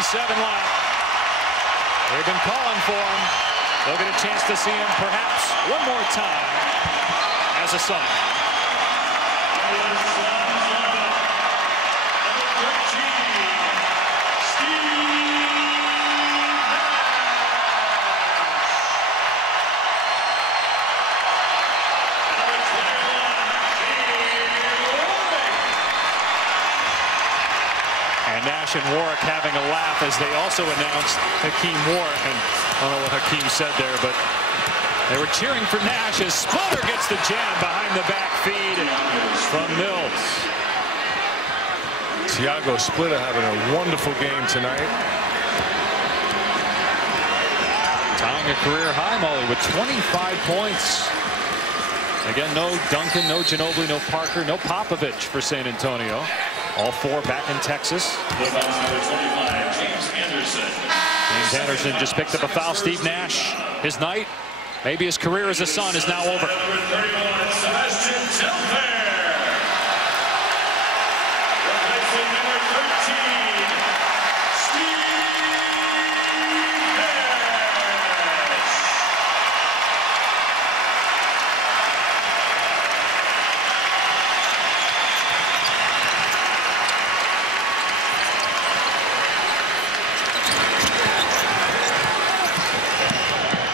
left. They've been calling for him. They'll get a chance to see him perhaps one more time as a Sun. And Nash and Warwick having a laugh as they also announced Hakeem Warwick. And I don't know what Hakeem said there, but they were cheering for Nash as Splitter gets the jam behind the back feed from Mills. Thiago Splitter having a wonderful game tonight. Tying a career high, Molly, with 25 points. Again, no Duncan, no Ginobili, no Parker, no Popovich for San Antonio. All four back in Texas. James Anderson. James Anderson just picked up a foul. Steve Nash, his night, maybe his career as a Sun is now over.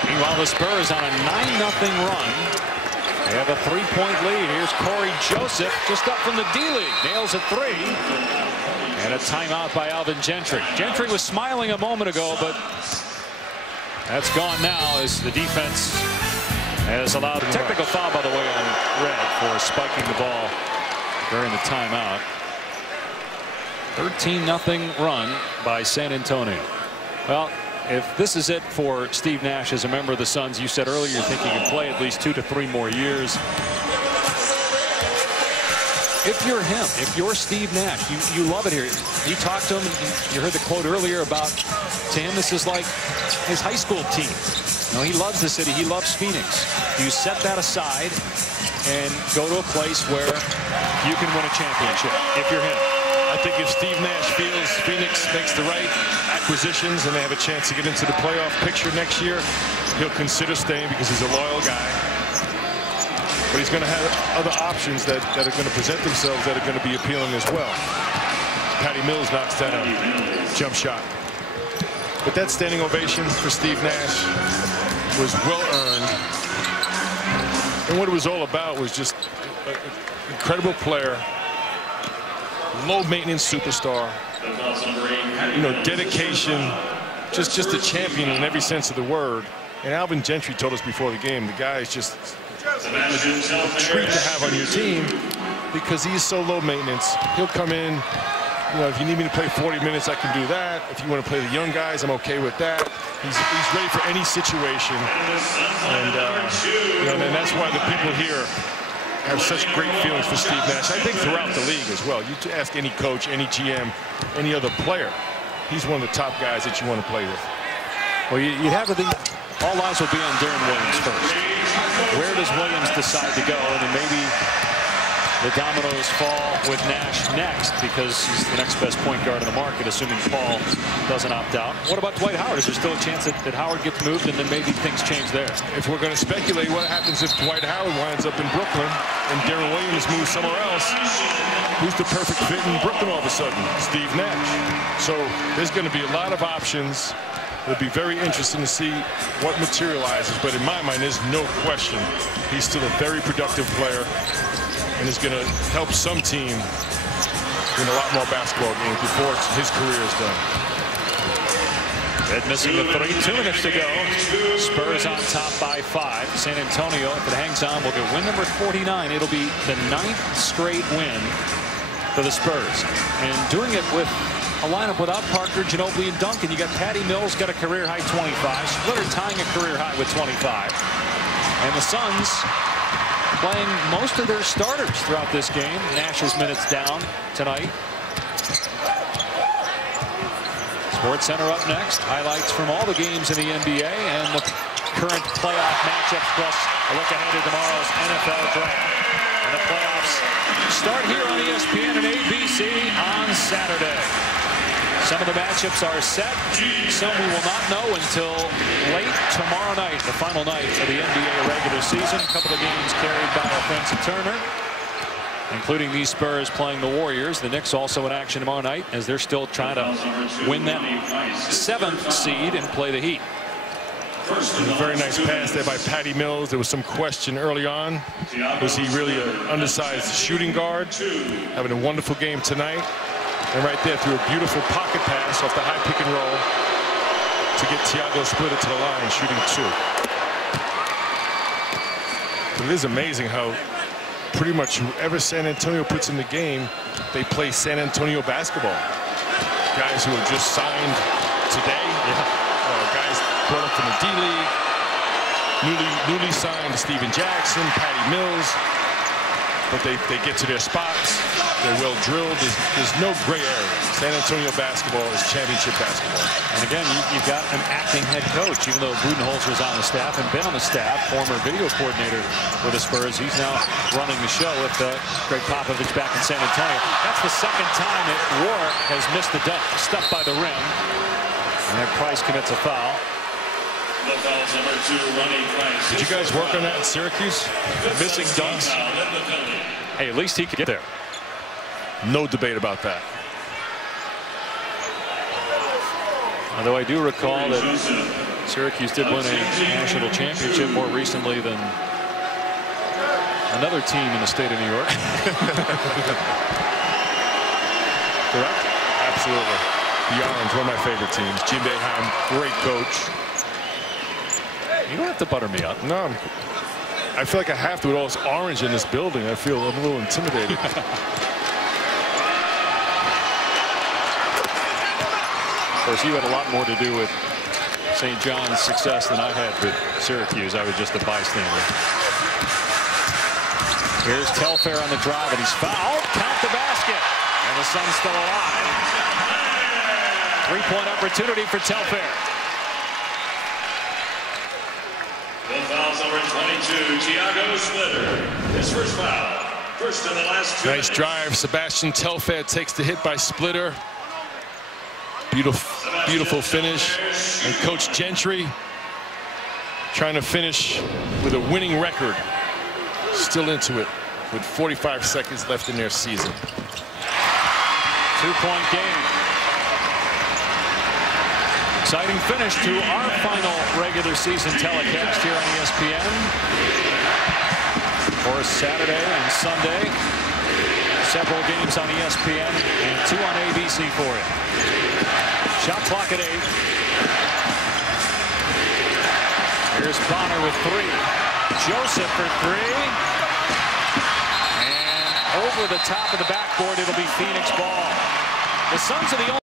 Meanwhile, the Spurs on a 9-0 run. They have a 3-point lead. Here's Corey Joseph just up from the D-League. Nails a three. And a timeout by Alvin Gentry. Gentry was smiling a moment ago, but that's gone now as the defense has allowed a technical foul, by the way, on Red for spiking the ball during the timeout. 13-0 run by San Antonio. Well, if this is it for Steve Nash as a member of the Suns, you said earlier you think he can play at least 2 to 3 more years. If you're him, if you're Steve Nash, you love it here. You talked to him, and you heard the quote earlier about, to him, this is like his high school team. You know, he loves the city. He loves Phoenix. You set that aside and go to a place where you can win a championship if you're him. I think if Steve Nash feels Phoenix makes the right acquisitions and they have a chance to get into the playoff picture next year, he'll consider staying because he's a loyal guy. But he's going to have other options that are going to present themselves that are going to be appealing as well. Patty Mills knocks down a jump shot. But that standing ovation for Steve Nash was well earned. And what it was all about was just an incredible player, low maintenance superstar, you know, dedication, just a champion in every sense of the word. And Alvin Gentry told us before the game, the guy is just a treat to have on your team because he's so low maintenance. He'll come in, you know, if you need me to play 40 minutes, I can do that. If you want to play the young guys, I'm okay with that. He's ready for any situation. And, you know, and that's why the people here have such great feelings for Steve Nash. I think throughout the league as well. You ask any coach, any GM, any other player, he's one of the top guys that you want to play with. Well, you'd have to think all eyes will be on Darren Williams first. Where does Williams decide to go? And then maybe the dominoes fall with Nash next because he's the next best point guard in the market, assuming Paul doesn't opt out. What about Dwight Howard? Is there still a chance that Howard gets moved and then maybe things change there? If we're going to speculate, what happens if Dwight Howard winds up in Brooklyn and Darren Williams moves somewhere else? Who's the perfect fit in Brooklyn all of a sudden? Steve Nash. So there's going to be a lot of options. It'll be very interesting to see what materializes. But in my mind, there's no question he's still a very productive player and is going to help some team win a lot more basketball games before his career is done. Red missing the three, 2 minutes to go. Spurs on top by 5. San Antonio, if it hangs on, will get win number 49. It'll be the 9th straight win for the Spurs. And doing it with a lineup without Parker, Ginobili, and Duncan. You got Patty Mills, got a career-high 25. Splitter tying a career-high with 25. And the Suns playing most of their starters throughout this game. Nash's minutes down tonight. Sports Center up next. Highlights from all the games in the NBA and the current playoff matchups, plus a look ahead to tomorrow's NFL draft. And the playoffs start here on ESPN and ABC on Saturday. Some of the matchups are set. Some we will not know until late tomorrow night, the final night of the NBA regular season. A couple of games carried by offensive Turner, including these Spurs playing the Warriors. The Knicks also in action tomorrow night as they're still trying to win that 7th seed and play the Heat. A very nice pass there by Patty Mills. There was some question early on. Was he really an undersized shooting guard? Having a wonderful game tonight. And right there threw a beautiful pocket pass off the high pick and roll to get Thiago Splitter to the line, shooting 2. But it is amazing how pretty much whoever San Antonio puts in the game, they play San Antonio basketball. Guys who have just signed today. Guys brought up from the D-League. Newly signed Steven Jackson, Patty Mills. But they get to their spots. They're well drilled. There's no gray area. San Antonio basketball is championship basketball. And again, you've got an acting head coach, even though Budenholzer's on the staff and been on the staff, former video coordinator for the Spurs. He's now running the show with Greg Popovich back in San Antonio. That's the second time that Warwick has missed the dunk, stuffed by the rim. And then Price commits a foul. Did you guys work on that in Syracuse? Missing dunks? Hey, at least he could get there. No debate about that. Although I do recall that Syracuse did win a national championship more recently than another team in the state of New York. Correct? Absolutely. The Orange, one of my favorite teams. Jim Boeheim, great coach. You don't have to butter me up. No, I feel like I have to with all this orange in this building. I'm a little intimidated. Of course, you had a lot more to do with St. John's success than I had with Syracuse. I was just a bystander. Here's Telfair on the drive, and he's fouled. Count the basket. And the Suns still alive. 3-point opportunity for Telfair. Fouls number 22, Thiago Splitter. His first foul. First in the last 2 Nice drive. Sebastian Telfair takes the hit by Splitter. Beautiful finish. And Coach Gentry trying to finish with a winning record. Still into it with 45 seconds left in their season. 2-point game. Exciting finish to our final regular season telecast here on ESPN. Of course, Saturday and Sunday, several games on ESPN and 2 on ABC for you. Shot clock at 8. Here's Bonner with 3. Joseph for 3. And over the top of the backboard, it'll be Phoenix ball. The Suns are the only